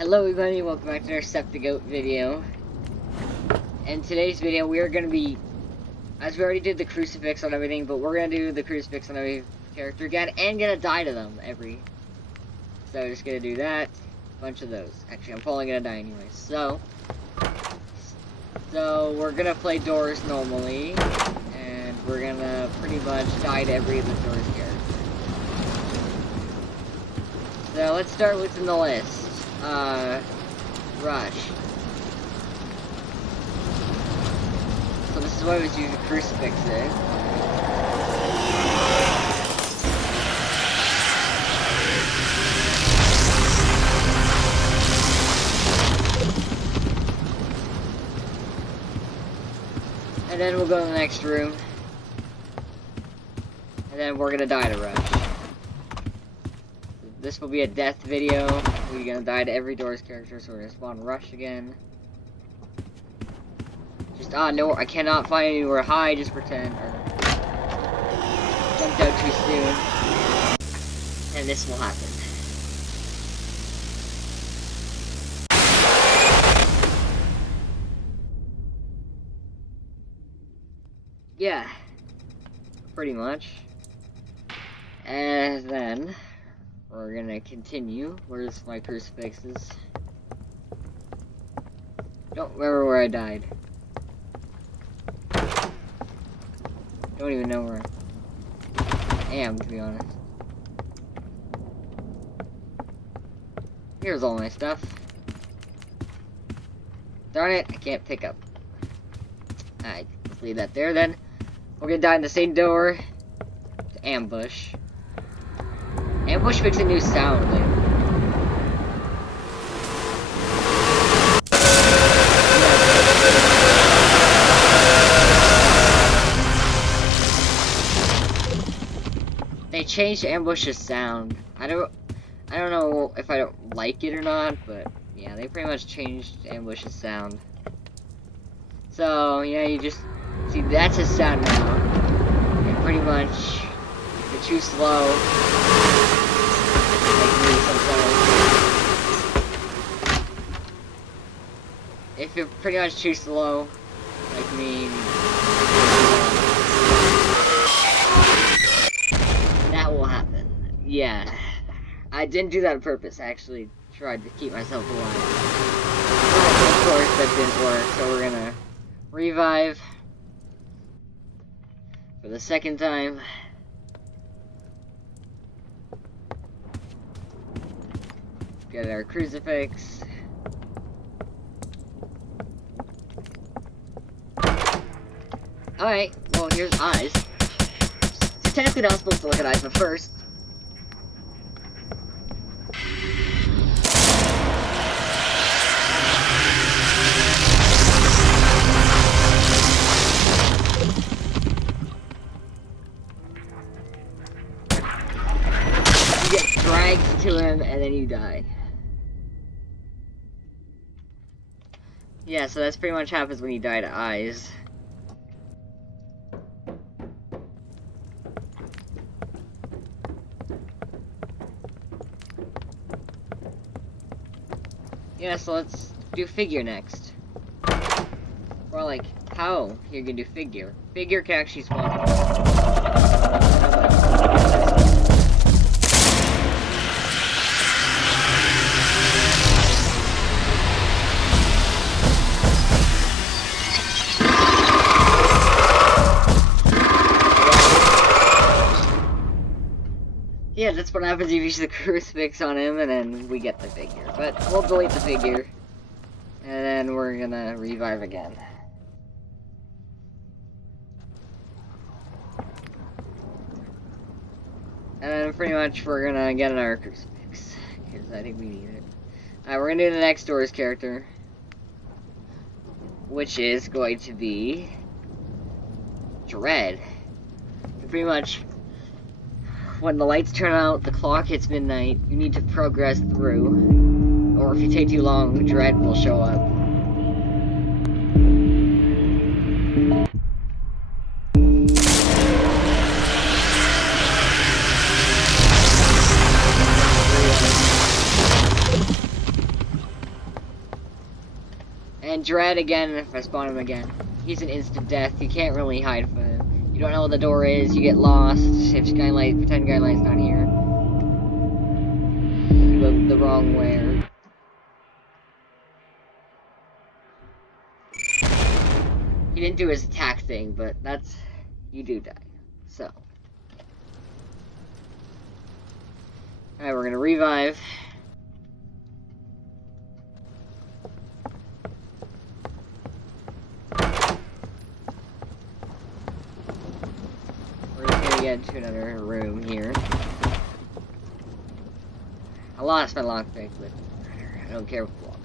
Hello everybody, welcome back to our Septigoat video. In today's video we are going to be, as we already did the crucifix on everything, but we're going to do the crucifix on every character again, and going to die to them so just going to do that, a bunch of those. Actually, I'm probably going to die anyway, so we're going to play Doors normally, and we're going to pretty much die to every of the Doors character. So let's start what's in the list. Rush. So this is what I was using crucifix in. And then we'll go to the next room. And then we're gonna die to Rush. This will be a death video. We're gonna die to every Doors character, so we're gonna spawn Rush again. Just, no, I cannot find anywhere high, just pretend. Or jumped out too soon. And this will happen. Yeah. Pretty much. And then we're gonna continue. Where's my crucifixes? Don't remember where I died. Don't even know where I am, to be honest. Here's all my stuff. Darn it, I can't pick up. Alright, let's leave that there then. We're gonna die in the same door. To ambush. Ambush makes a new sound later. They changed Ambush's sound. I don't know if I don't like it or not, but yeah, they pretty much changed Ambush's sound. So yeah, you just see that's his sound now. And pretty much if you're too slow. If you're pretty much too slow, like me, that will happen. Yeah, I didn't do that on purpose. I actually tried to keep myself alive. But of course, that didn't work. So we're gonna revive for the second time. Get our crucifix. Alright, well here's eyes. It's technically not supposed to look at eyes, but first. You get dragged to him and then you die. Yeah, so that's pretty much happens when you die to eyes. Yeah, so let's do figure next. Or like, how you're gonna do figure. Figure can actually spawn. Yeah, that's what happens if you use the crucifix on him, and then we get the figure. But we'll delete the figure, and then we're gonna revive again. And then pretty much we're gonna get our crucifix, because I think we need it. Alright, we're gonna do the next Doors character, which is going to be Dread. Pretty much, when the lights turn out, the clock hits midnight, you need to progress through. Or if you take too long, Dread will show up. And Dread again, if I spawn him again. He's an instant death. You can't really hide from him. You don't know what the door is, you get lost. If Skylight, pretend Skylight's not here. You go the wrong way. He didn't do his attack thing, but that's... You do die. So. Alright, we're gonna revive. We're just gonna get into another room here. I lost my lockpick, but I don't care with the lockpick.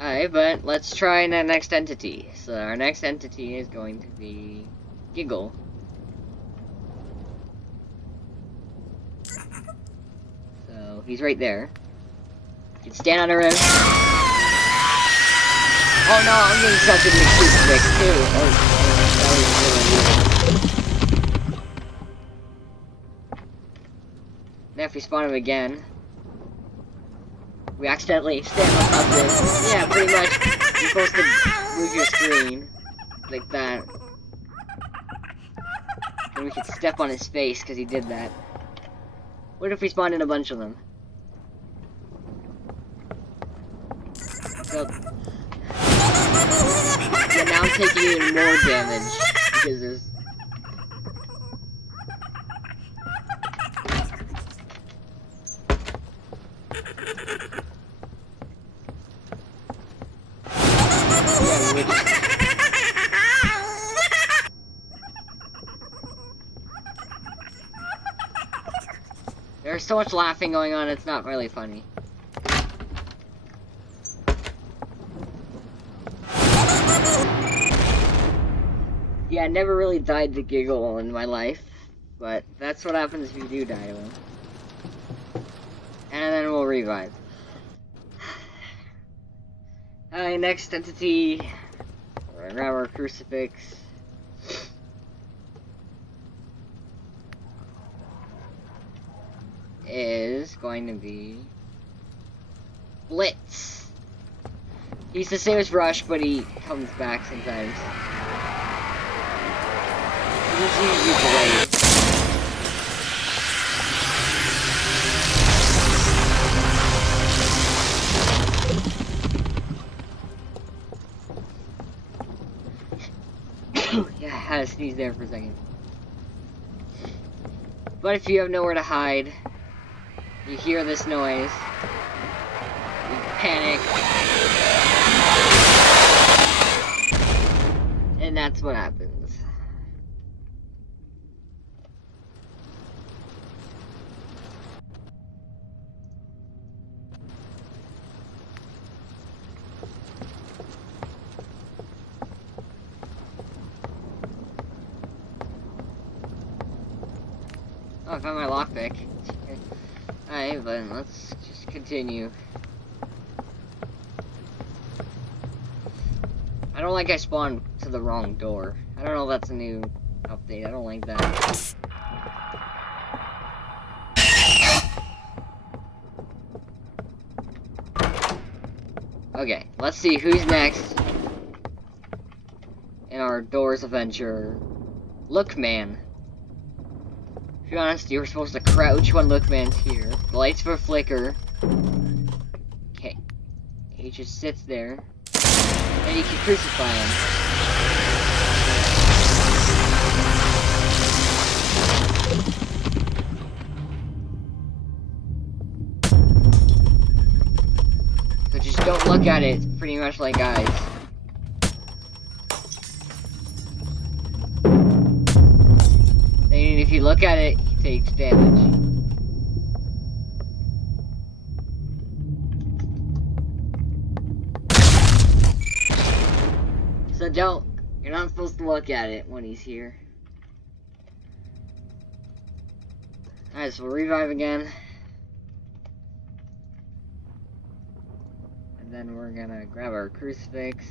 Alright, but let's try the next entity. So our next entity is going to be Giggle. So he's right there. You can stand under him. Oh no, I'm getting such a crucifix too. Oh, that was really weird. Now if we spawn him again, we accidentally stand on top of it. Yeah, pretty much. You're supposed to move your screen like that. And we could step on his face because he did that. What if we spawned in a bunch of them? So, yeah, now I'm taking even more damage because there's... There's so much laughing going on, it's not really funny. Yeah, I never really died to Giggle in my life, but that's what happens if you do die to him. And then we'll revive. Alright, next entity. We're gonna grab our crucifix. Is going to be Blitz. He's the same as Rush, but he comes back sometimes. He's usually delayed. Yeah, I had to sneeze there for a second. But if you have nowhere to hide, you hear this noise, you panic, and that's what happens. Oh, I found my lockpick. Alright, but let's just continue. I don't like I spawned to the wrong door. I don't know if that's a new update. I don't like that. Okay, let's see who's next in our Doors adventure. Lookman. To be honest, you were supposed to crouch when Lookman's here. The lights will flicker. Okay. He just sits there. And you can crucify him. So just don't look at it. It's pretty much like eyes. And if you look at it, he takes damage. So you're not supposed to look at it when he's here. Alright, so we'll revive again. And then we're gonna grab our crucifix.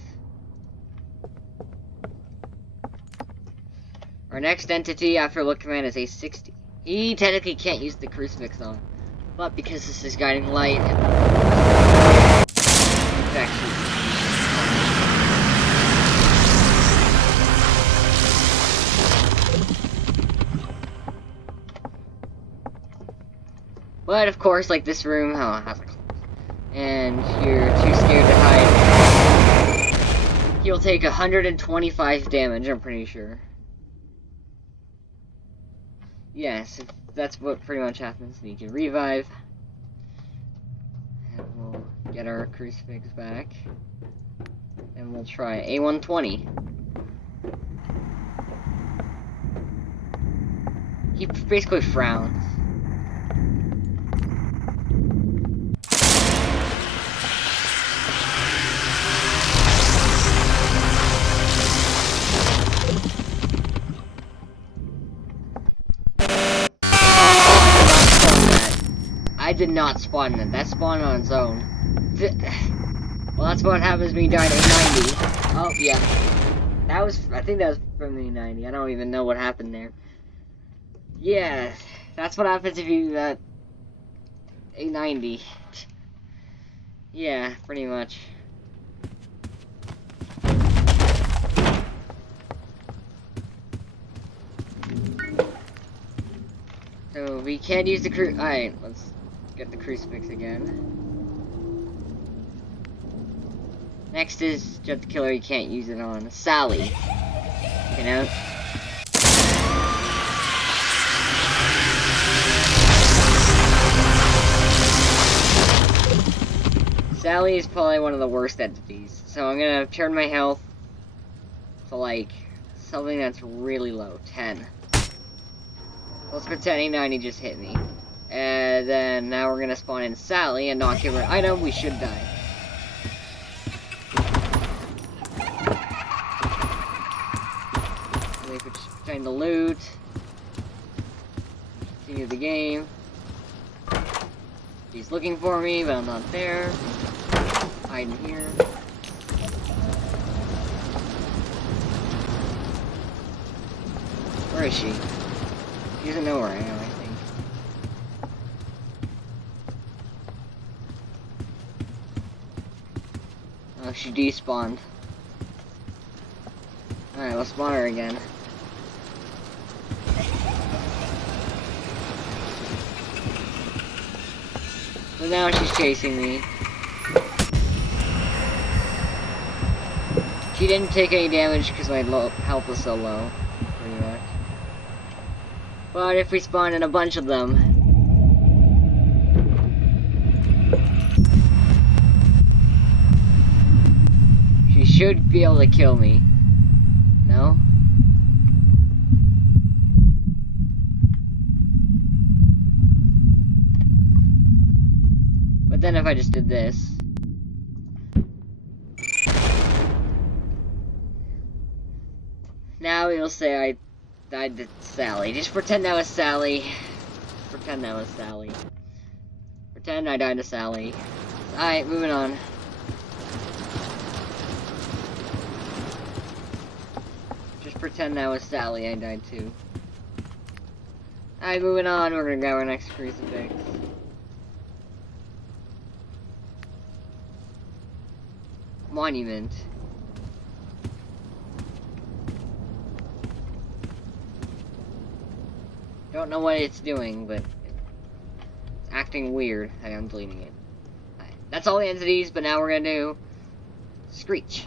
Our next entity after Lookman is a 60. He technically can't use the crucifix on, but because this is guiding light, actually. But of course, like this room, and you're too scared to hide. He'll take 125 damage, I'm pretty sure. Yes, that's what pretty much happens. You can revive. And we'll get our crucifix back. And we'll try A120. He basically frowns. I did not spawn it. That spawned on its own. Well, that's what happens when you die at A90. Oh, yeah. I think that was from the A90. I don't even know what happened there. Yeah, that's what happens if you, A90. Yeah, pretty much. So, we can't use the alright, let's get the crucifix again. Next is Jet the Killer, you can't use it on Sally. You know? Sally is probably one of the worst entities. So I'm gonna turn my health to like something that's really low, 10. Let's pretend A90 just hit me. And then now we're gonna spawn in Sally and not give her an item, we should die. Trying to loot. Continue the game. He's looking for me, but I'm not there. Hide in here. Where is she? She doesn't know where I am, I think. Oh, she despawned. Alright, let's spawn her again. So now she's chasing me. She didn't take any damage because my health was so low, pretty much. But if we spawn in a bunch of them, she should be able to kill me. No? But then if I just did this, now you'll say I died to Sally. Just pretend that was Sally. Pretend that was Sally. Pretend I died to Sally. Alright, moving on. Just pretend that was Sally I died to. Alright, moving on. We're gonna grab our next crucifix. Monument. Don't know what it's doing, but it's acting weird. I'm deleting it. Right. That's all the entities, but now we're gonna do Screech.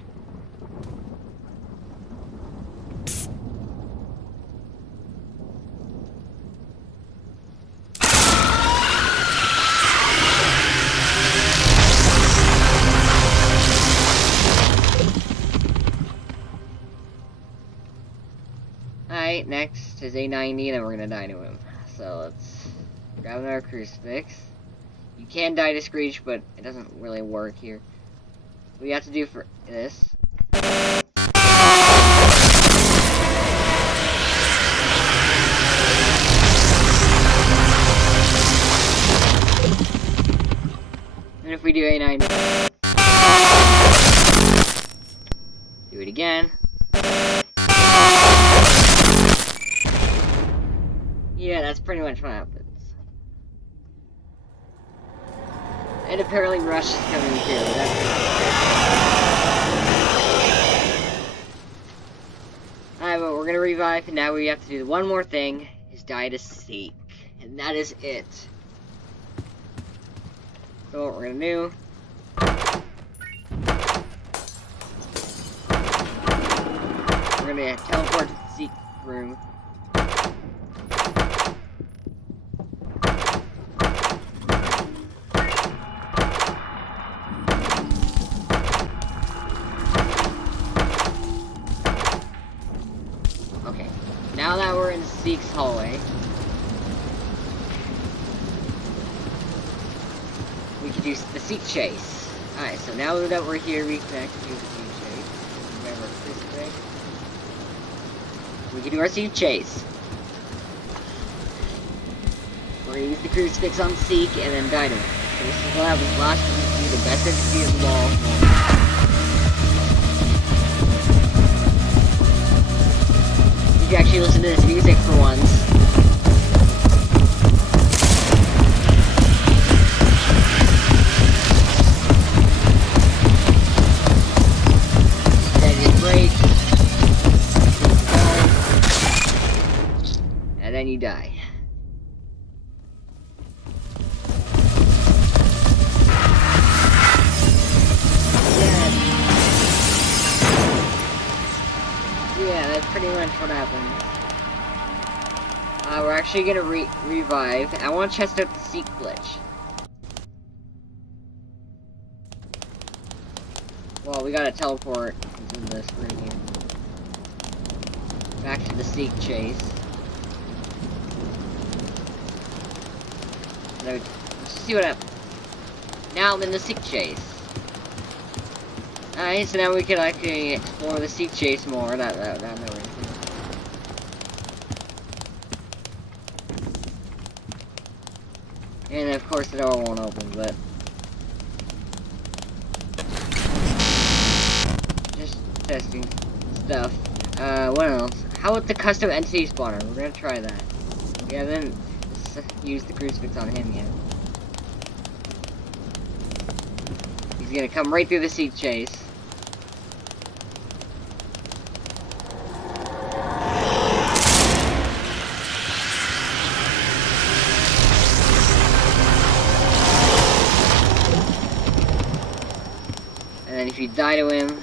Alright, next is A90, and then we're gonna die to him. So let's grab our crucifix. You can die to Screech, but it doesn't really work here. What you have to do for this. And if we do A90, do it again. Yeah, that's pretty much what happens. And apparently Rush is coming too. That's Alright, but we're gonna revive, and now we have to do one more thing, is die to Seek. And that is it. So what we're gonna do... we're gonna teleport to the Seek room. Okay, now that we're in Seek's hallway, we can do the Seek chase. Alright, so now that we're here, we can actually do the Seek chase. Remember this way. We can do our Seek chase. We're gonna use the crucifix on Seek and then die to him. So this is what happens last time we do the best entity of them all. You can actually listen to this music for once. Then you break. And then you die. Yeah, that's pretty much what happened. We're actually gonna revive. I want to test out the Seek glitch. Well, we gotta teleport into this room here. Back to the Seek chase. Let's see what happens. Now I'm in the Seek chase. Alright, so now we can actually explore the Seek chase more. That never. And of course the door won't open, but just testing stuff. What else? How about the custom entity spawner? We're gonna try that. We haven't used the crucifix on him yet. He's gonna come right through the Seek chase. And if you die to him,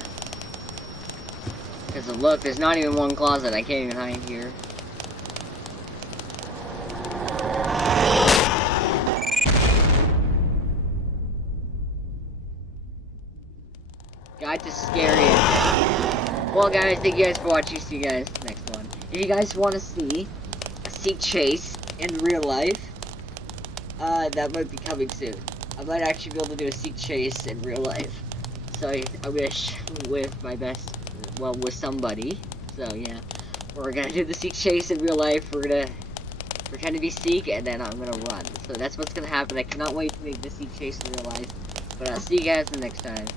because look, there's not even one closet. I can't even hide here. Guide to Scary. Well, guys, thank you guys for watching. See you guys next one. If you guys want to see a Seek chase in real life, that might be coming soon. I might actually be able to do a Seek chase in real life. So I wish with my best, well, with somebody. So yeah, we're gonna do the Seek chase in real life. We're gonna pretend to be Seek, and then I'm gonna run. So that's what's gonna happen. I cannot wait to make the Seek chase in real life. But I'll see you guys the next time.